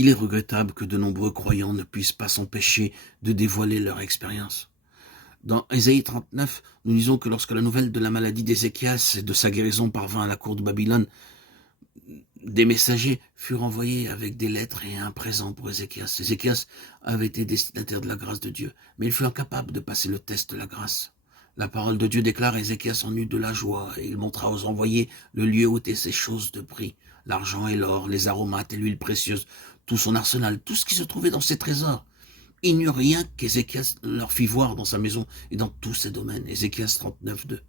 Il est regrettable que de nombreux croyants ne puissent pas s'empêcher de dévoiler leur expérience. Dans Ésaïe 39, nous lisons que lorsque la nouvelle de la maladie d'Ézéchias et de sa guérison parvint à la cour de Babylone, des messagers furent envoyés avec des lettres et un présent pour Ézéchias. Ézéchias avait été destinataire de la grâce de Dieu, mais il fut incapable de passer le test de la grâce. La parole de Dieu déclare: Ézéchias en eut de la joie, et il montra aux envoyés le lieu où étaient ses choses de prix, l'argent et l'or, les aromates et l'huile précieuse, tout son arsenal, tout ce qui se trouvait dans ses trésors. Il n'y eut rien qu'Ézéchias leur fit voir dans sa maison et dans tous ses domaines. Ézéchias 39, 2.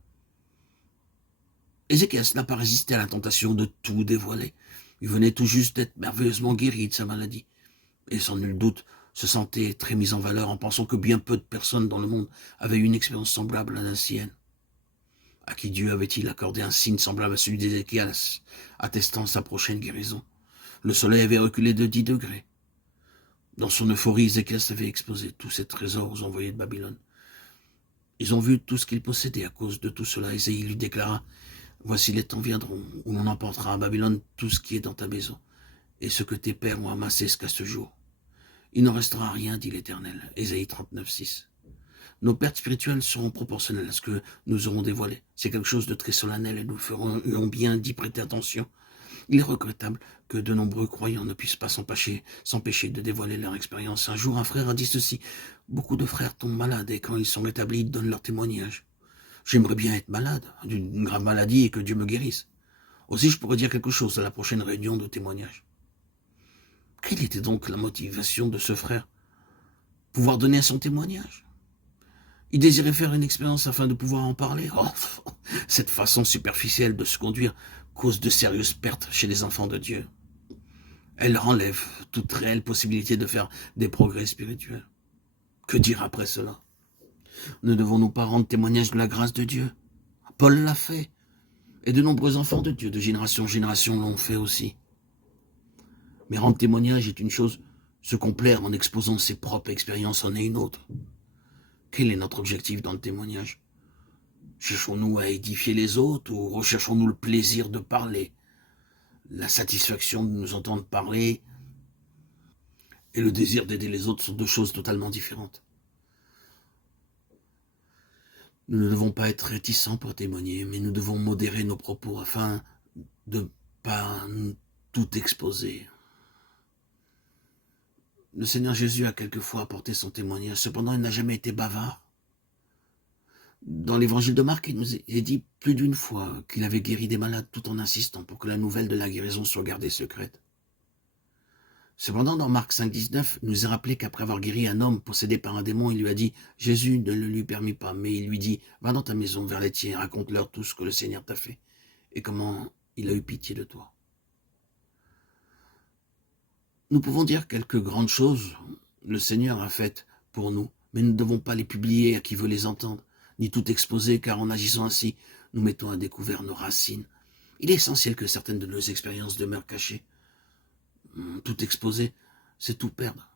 Ézéchias n'a pas résisté à la tentation de tout dévoiler. Il venait tout juste d'être merveilleusement guéri de sa maladie. Et sans nul doute se sentait très mis en valeur en pensant que bien peu de personnes dans le monde avaient eu une expérience semblable à la sienne. À qui Dieu avait-il accordé un signe semblable à celui d'Ézéchias, attestant sa prochaine guérison? Le soleil avait reculé de 10 degrés. Dans son euphorie, Ézéchias avait exposé tous ses trésors aux envoyés de Babylone. Ils ont vu tout ce qu'il possédait à cause de tout cela. Ésaïe lui déclara: voici les temps viendront où l'on emportera à Babylone tout ce qui est dans ta maison, et ce que tes pères ont amassé jusqu'à ce jour. Il n'en restera rien, dit l'Éternel. Ésaïe 39, 6. Nos pertes spirituelles seront proportionnelles à ce que nous aurons dévoilé. C'est quelque chose de très solennel et nous ferons bien d'y prêter attention. Il est regrettable que de nombreux croyants ne puissent pas s'empêcher de dévoiler leur expérience. Un jour, un frère a dit ceci: beaucoup de frères tombent malades et quand ils sont rétablis, ils donnent leur témoignage. J'aimerais bien être malade d'une grave maladie et que Dieu me guérisse. Aussi, je pourrais dire quelque chose à la prochaine réunion de témoignage. Quelle était donc la motivation de ce frère? Pouvoir donner son témoignage. Il désirait faire une expérience afin de pouvoir en parler. Oh, cette façon superficielle de se conduire cause de sérieuses pertes chez les enfants de Dieu. Elle leur enlève toute réelle possibilité de faire des progrès spirituels. Que dire après cela? Ne devons-nous pas rendre témoignage de la grâce de Dieu? Paul l'a fait, et de nombreux enfants de Dieu de génération en génération l'ont fait aussi. Mais rendre témoignage est une chose, se complaire en exposant ses propres expériences en est une autre. Quel est notre objectif dans le témoignage? Cherchons-nous à édifier les autres ou recherchons-nous le plaisir de parler, la satisfaction de nous entendre parler et le désir d'aider les autres sont deux choses totalement différentes. Nous ne devons pas être réticents pour témoigner, mais nous devons modérer nos propos afin de ne pas tout exposer. Le Seigneur Jésus a quelquefois apporté son témoignage, cependant il n'a jamais été bavard. Dans l'évangile de Marc, il nous est dit plus d'une fois qu'il avait guéri des malades tout en insistant pour que la nouvelle de la guérison soit gardée secrète. Cependant, dans Marc 5, 19, il nous est rappelé qu'après avoir guéri un homme possédé par un démon, il lui a dit: Jésus ne le lui permit pas, mais il lui dit: va dans ta maison vers les tiens, raconte-leur tout ce que le Seigneur t'a fait et comment il a eu pitié de toi. Nous pouvons dire quelques grandes choses le Seigneur a faites pour nous, mais nous ne devons pas les publier à qui veut les entendre, ni tout exposer, car en agissant ainsi, nous mettons à découvert nos racines. Il est essentiel que certaines de nos expériences demeurent cachées. Tout exposer, c'est tout perdre.